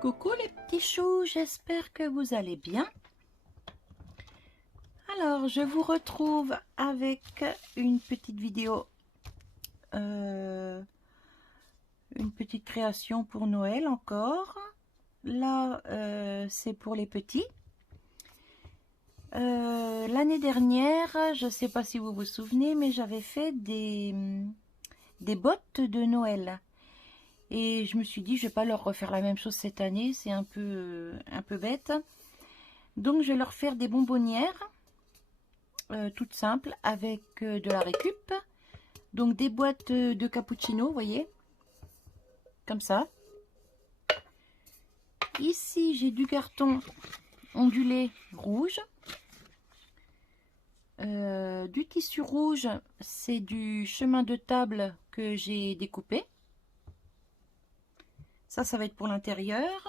Coucou les petits choux, j'espère que vous allez bien. Alors, je vous retrouve avec une petite vidéo, une petite création pour Noël encore. Là, c'est pour les petits. L'année dernière, je ne sais pas si vous vous souvenez, mais j'avais fait des bottes de Noël. Et je me suis dit, je ne vais pas leur refaire la même chose cette année, c'est un peu bête. Donc, je vais leur faire des bonbonnières. Toute simple avec de la récup, donc des boîtes de cappuccino, vous voyez, comme ça. Ici j'ai du carton ondulé rouge, du tissu rouge, c'est du chemin de table que j'ai découpé. Ça va être pour l'intérieur.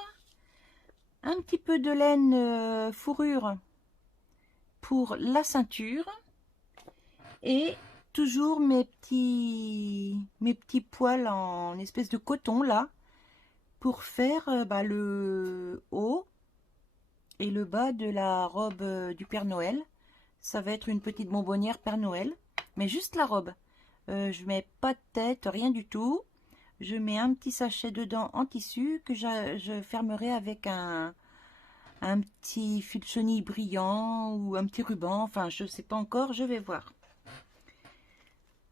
Un petit peu de laine fourrure pour la ceinture. Et toujours mes petits poils en espèce de coton là, pour faire le haut et le bas de la robe du Père Noël. Ça va être une petite bonbonnière Père Noël, mais juste la robe. Je mets pas de tête, rien du tout. Je mets un petit sachet dedans en tissu que je fermerai avec un petit fil de chenille brillant ou un petit ruban. Enfin, je sais pas encore, je vais voir.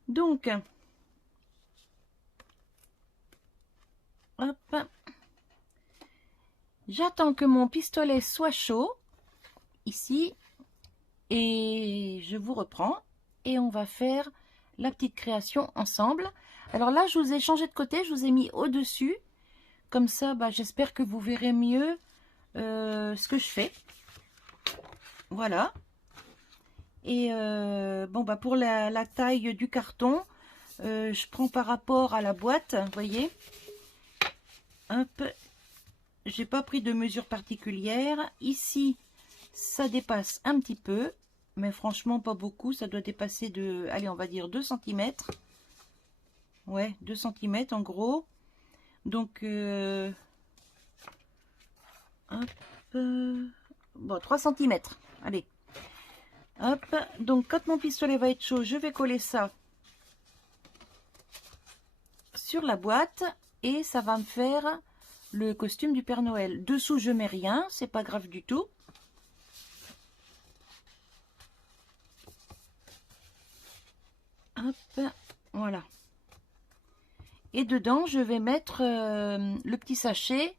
Donc, hop, j'attends que mon pistolet soit chaud, ici, et je vous reprends. Et on va faire la petite création ensemble. Alors là, je vous ai changé de côté, je vous ai mis au-dessus. Comme ça, j'espère que vous verrez mieux ce que je fais. Voilà. Et pour la taille du carton, je prends par rapport à la boîte, vous voyez. Hop, j'ai pas pris de mesure particulière. Ici, ça dépasse un petit peu, mais franchement pas beaucoup. Ça doit dépasser de, allez, on va dire 2 cm. Ouais, 2 cm en gros. Donc, hop, bon, 3 cm. Allez. Hop, donc quand mon pistolet va être chaud, je vais coller ça sur la boîte et ça va me faire le costume du Père Noël. Dessous, je mets rien, c'est pas grave du tout. Hop, voilà. Et dedans, je vais mettre le petit sachet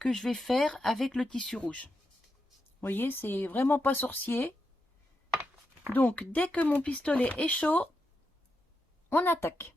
que je vais faire avec le tissu rouge. Vous voyez, c'est vraiment pas sorcier. Donc, dès que mon pistolet est chaud, on attaque.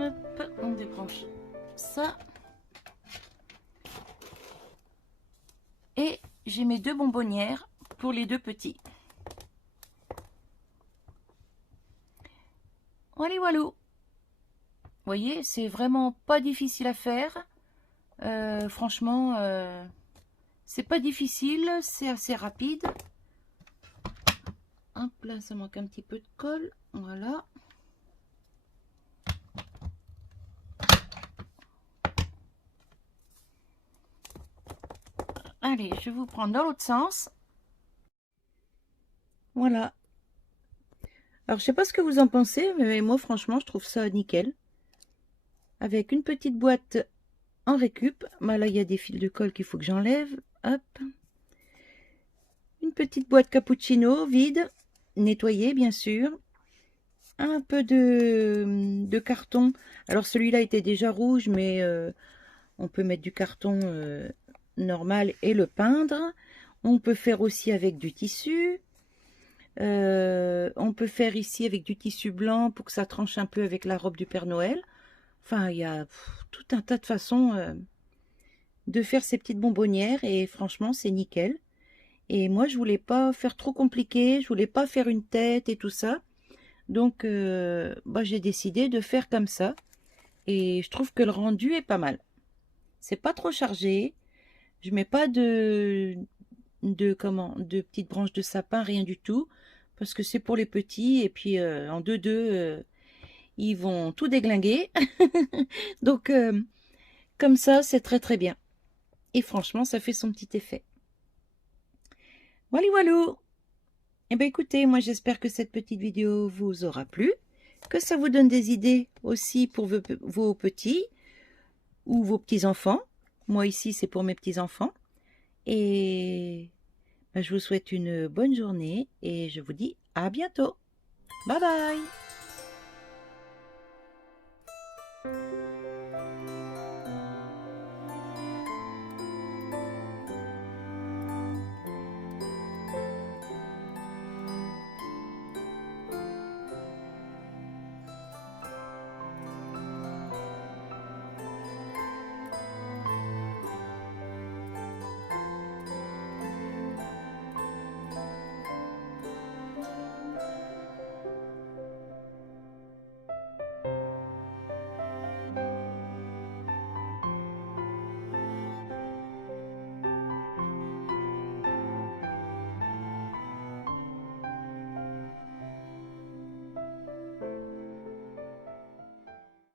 Hop, on débranche ça. Et j'ai mes 2 bonbonnières pour les 2 petits. Voilà, voilà. Vous voyez, c'est vraiment pas difficile à faire. Franchement, c'est pas difficile, c'est assez rapide. Hop là, ça manque un petit peu de colle. Voilà. Allez, je vous prends dans l'autre sens. Voilà. Alors, je sais pas ce que vous en pensez, mais moi, franchement, je trouve ça nickel. Avec une petite boîte en récup. Bah, là, il y a des fils de colle qu'il faut que j'enlève. Hop. Une petite boîte cappuccino vide, nettoyée, bien sûr. Un peu de carton. Alors, celui-là était déjà rouge, mais on peut mettre du carton normal et le peindre. On peut faire aussi avec du tissu. On peut faire ici avec du tissu blanc pour que ça tranche un peu avec la robe du Père Noël. Enfin, il y a tout un tas de façons de faire ces petites bonbonnières et franchement, c'est nickel. Et moi, je voulais pas faire trop compliqué, je voulais pas faire une tête et tout ça. Donc, bah, j'ai décidé de faire comme ça. Et je trouve que le rendu est pas mal. C'est pas trop chargé. Je mets pas de petites branches de sapin, rien du tout. Parce que c'est pour les petits. Et puis, en deux, ils vont tout déglinguer. Donc, comme ça, c'est très très bien. Et franchement, ça fait son petit effet. Voilà, voilà. Eh bien, écoutez, moi, j'espère que cette petite vidéo vous aura plu. Que ça vous donne des idées aussi pour vos petits ou vos petits-enfants. Moi, ici, c'est pour mes petits-enfants. Et ben, je vous souhaite une bonne journée et je vous dis à bientôt. Bye bye!